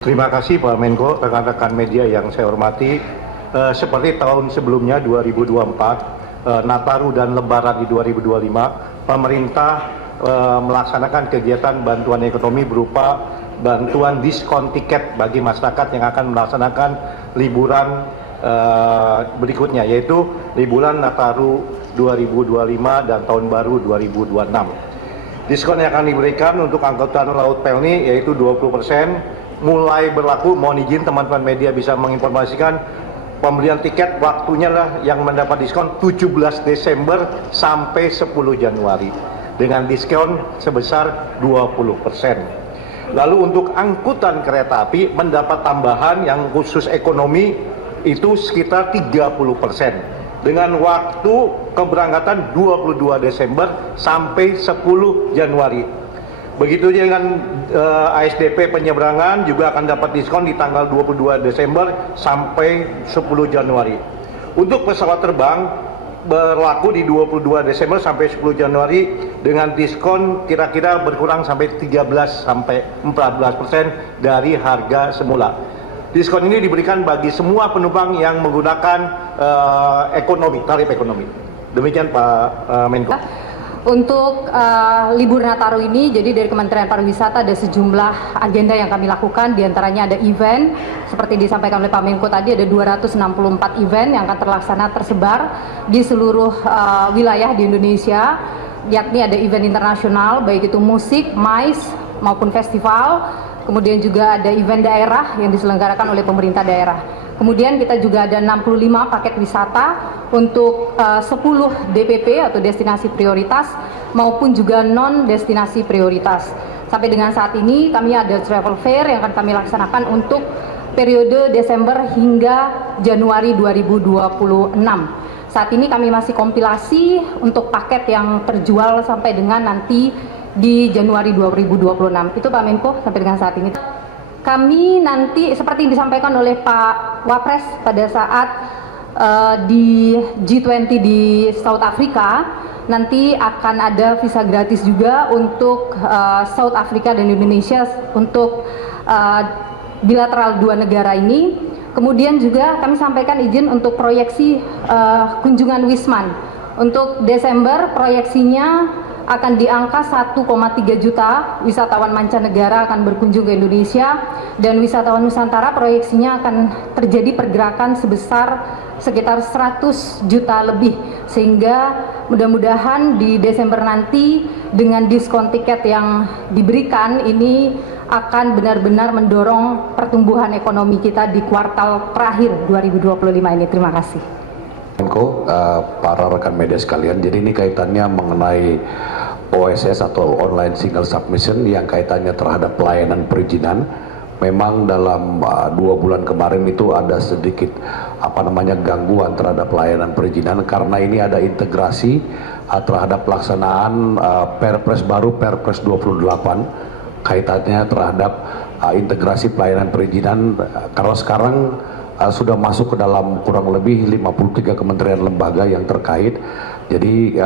Terima kasih Pak Menko, rekan-rekan media yang saya hormati. Seperti tahun sebelumnya 2024, Nataru dan Lebaran di 2025, pemerintah melaksanakan kegiatan bantuan ekonomi berupa bantuan diskon tiket bagi masyarakat yang akan melaksanakan liburan berikutnya, yaitu liburan Nataru 2025 dan Tahun Baru 2026. Diskon yang akan diberikan untuk angkutan laut Pelni yaitu 20%. Mulai berlaku, mohon izin teman-teman media bisa menginformasikan pembelian tiket waktunya lah yang mendapat diskon 17 Desember sampai 10 Januari dengan diskon sebesar 20%. Lalu untuk angkutan kereta api mendapat tambahan yang khusus ekonomi itu sekitar 30% dengan waktu keberangkatan 22 Desember sampai 10 Januari. Begitu dengan ASDP penyeberangan juga akan dapat diskon di tanggal 22 Desember sampai 10 Januari. Untuk pesawat terbang berlaku di 22 Desember sampai 10 Januari dengan diskon kira-kira berkurang sampai 13 sampai 14% dari harga semula. Diskon ini diberikan bagi semua penumpang yang menggunakan tarif ekonomi. Demikian Pak Menko. Untuk libur Nataru ini, jadi dari Kementerian Pariwisata ada sejumlah agenda yang kami lakukan, diantaranya ada event, seperti disampaikan oleh Pak Menko tadi ada 264 event yang akan tersebar di seluruh wilayah di Indonesia, yakni ada event internasional, baik itu musik, MICE maupun festival, kemudian juga ada event daerah yang diselenggarakan oleh pemerintah daerah. Kemudian kita juga ada 65 paket wisata untuk 10 DPP atau destinasi prioritas maupun juga non-destinasi prioritas. Sampai dengan saat ini kami ada travel fair yang akan kami laksanakan untuk periode Desember hingga Januari 2026. Saat ini kami masih kompilasi untuk paket yang terjual sampai dengan nanti di Januari 2026. Itu Pak Menko sampai dengan saat ini. Kami nanti seperti disampaikan oleh Pak Wapres pada saat di G20 di South Africa, nanti akan ada visa gratis juga untuk South Africa dan Indonesia untuk bilateral dua negara ini. Kemudian juga kami sampaikan izin untuk proyeksi kunjungan Wisman. Untuk Desember proyeksinya akan di angka 1,3 juta wisatawan mancanegara akan berkunjung ke Indonesia, dan wisatawan Nusantara proyeksinya akan terjadi pergerakan sebesar sekitar 100 juta lebih, sehingga mudah-mudahan di Desember nanti dengan diskon tiket yang diberikan ini akan benar-benar mendorong pertumbuhan ekonomi kita di kuartal terakhir 2025 ini. Terima kasih. Menko, para rekan media sekalian, jadi ini kaitannya mengenai OSS atau Online Single Submission yang kaitannya terhadap pelayanan perizinan. Memang dalam 2 bulan kemarin itu ada sedikit gangguan terhadap pelayanan perizinan karena ini ada integrasi terhadap pelaksanaan Perpres baru, Perpres 28 kaitannya terhadap integrasi pelayanan perizinan, karena sekarang sudah masuk ke dalam kurang lebih 53 kementerian lembaga yang terkait. Jadi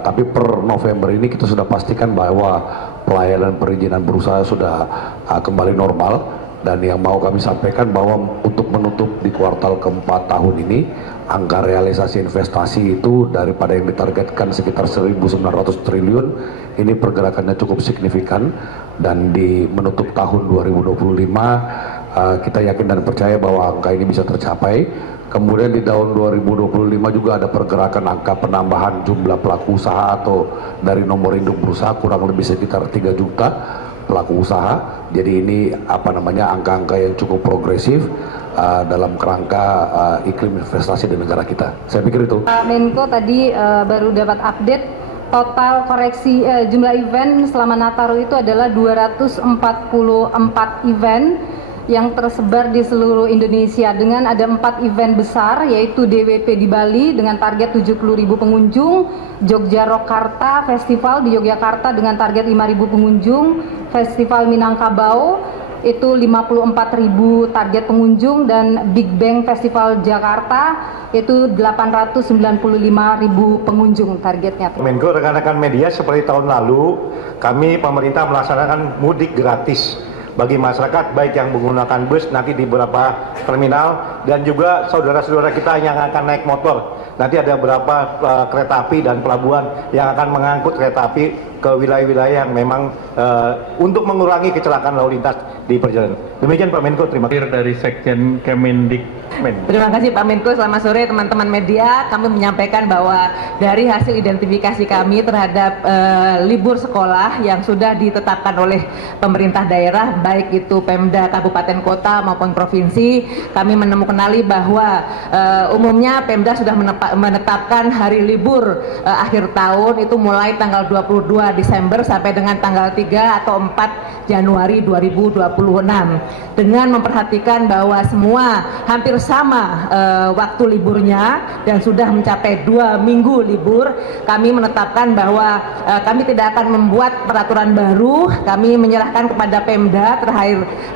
tapi per November ini kita sudah pastikan bahwa pelayanan perizinan berusaha sudah kembali normal, dan yang mau kami sampaikan bahwa untuk menutup di kuartal keempat tahun ini angka realisasi investasi itu daripada yang ditargetkan sekitar 1.900 triliun, ini pergerakannya cukup signifikan, dan di menutup tahun 2025 kita yakin dan percaya bahwa angka ini bisa tercapai. Kemudian di tahun 2025 juga ada pergerakan angka penambahan jumlah pelaku usaha atau dari nomor induk berusaha kurang lebih sekitar 3 juta pelaku usaha. Jadi ini angka-angka yang cukup progresif dalam kerangka iklim investasi di negara kita. Saya pikir itu. Pak Menko tadi baru dapat update total koreksi jumlah event selama Nataru itu adalah 244 event yang tersebar di seluruh Indonesia, dengan ada 4 event besar, yaitu DWP di Bali dengan target 70.000 pengunjung, Jogja-Rokarta Festival di Yogyakarta dengan target 5.000 pengunjung, Festival Minangkabau itu 54.000 target pengunjung, dan Big Bang Festival Jakarta itu 895.000 pengunjung targetnya. Menko, rekan-rekan media, seperti tahun lalu kami pemerintah melaksanakan mudik gratis bagi masyarakat baik yang menggunakan bus nanti di beberapa terminal dan juga saudara-saudara kita yang akan naik motor. Nanti ada beberapa kereta api dan pelabuhan yang akan mengangkut kereta api ke wilayah-wilayah yang memang untuk mengurangi kecelakaan lalu lintas di perjalanan. Demikian Pak Menko, terima kasih. Dari Sekjen Kemendikmen. Terima kasih Pak Menko, selamat sore teman-teman media. Kami menyampaikan bahwa dari hasil identifikasi kami terhadap libur sekolah yang sudah ditetapkan oleh pemerintah daerah, baik itu Pemda, Kabupaten, Kota maupun Provinsi, kami menemukan bahwa umumnya Pemda sudah menetapkan hari libur akhir tahun itu mulai tanggal 22 Desember sampai dengan tanggal 3 atau 4 Januari 2026 dengan memperhatikan bahwa semua hampir sama waktu liburnya dan sudah mencapai 2 minggu libur. Kami menetapkan bahwa kami tidak akan membuat peraturan baru. Kami menyerahkan kepada Pemda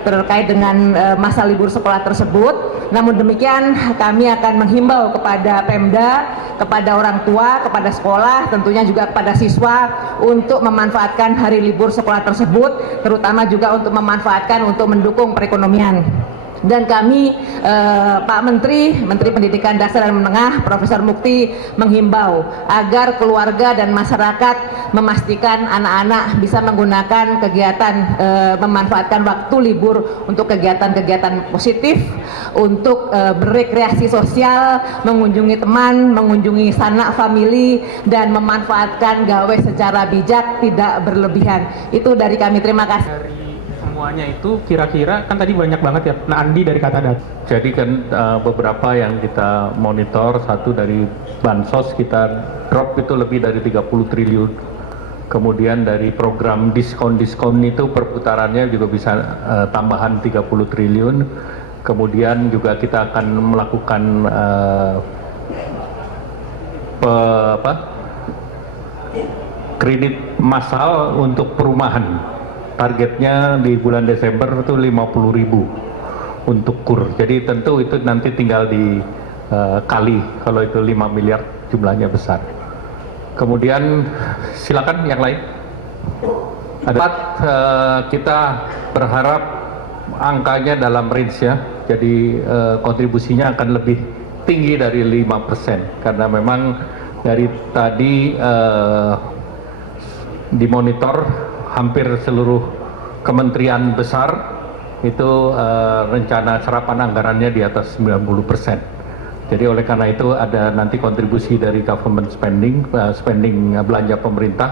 terkait dengan masa libur sekolah tersebut. Namun demikian kami akan menghimbau kepada Pemda, kepada orang tua, kepada sekolah, tentunya juga kepada siswa untuk memanfaatkan hari libur sekolah tersebut, terutama juga untuk memanfaatkan untuk mendukung perekonomian. Dan kami Pak Menteri Pendidikan Dasar dan Menengah Profesor Mukti menghimbau agar keluarga dan masyarakat memastikan anak-anak bisa menggunakan kegiatan memanfaatkan waktu libur untuk kegiatan-kegiatan positif, untuk berrekreasi sosial, mengunjungi teman, mengunjungi sanak famili, dan memanfaatkan gawe secara bijak, tidak berlebihan. Itu dari kami, terima kasih. Semuanya itu kira-kira kan tadi banyak banget ya. Nah, Andi dari Kata Data. Jadi kan beberapa yang kita monitor, satu dari bansos kita drop itu lebih dari 30 triliun. Kemudian dari program diskon-diskon itu perputarannya juga bisa tambahan 30 triliun. Kemudian juga kita akan melakukan kredit massal untuk perumahan. Targetnya di bulan Desember itu 50.000 untuk KUR. Jadi tentu itu nanti tinggal dikali, kalau itu 5 miliar jumlahnya besar. Kemudian silakan yang lain. Kita berharap angkanya dalam range ya. Jadi kontribusinya akan lebih tinggi dari 5% karena memang dari tadi dimonitor hampir seluruh kementerian besar itu rencana serapan anggarannya di atas 90%. Jadi oleh karena itu ada nanti kontribusi dari government spending belanja pemerintah,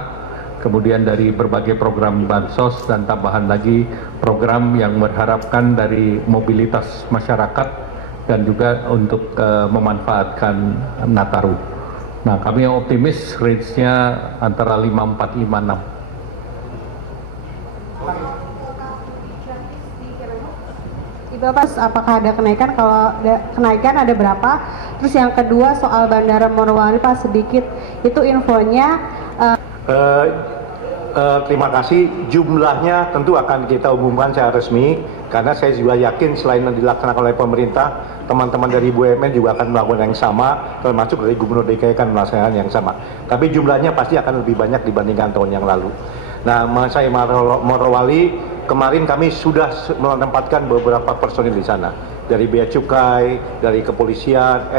kemudian dari berbagai program bansos dan tambahan lagi program yang berharapkan dari mobilitas masyarakat dan juga untuk memanfaatkan Nataru. Nah, kami optimis range-nya antara 54, 56. Bapak, apakah ada kenaikan? Kalau ada kenaikan ada berapa? Terus yang kedua soal Bandara Morowali Pak, sedikit itu infonya. Terima kasih. Jumlahnya tentu akan kita umumkan secara resmi karena saya juga yakin selain yang dilaksanakan oleh pemerintah, teman-teman dari BUMN juga akan melakukan yang sama, termasuk dari Gubernur DKI akan melaksanakan yang sama. Tapi jumlahnya pasti akan lebih banyak dibandingkan tahun yang lalu. Nah, mengenai Morowali, kemarin kami sudah menempatkan beberapa personil di sana. Dari Bea Cukai, dari kepolisian,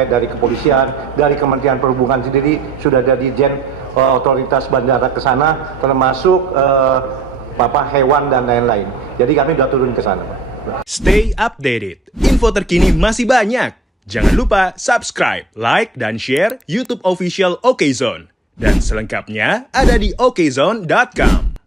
dari Kementerian Perhubungan sendiri sudah ada dirjen otoritas bandara ke sana, termasuk hewan dan lain-lain. Jadi kami sudah turun ke sana. Stay updated. Info terkini masih banyak. Jangan lupa subscribe, like, dan share YouTube official OKZone. Dan selengkapnya ada di okezone.com.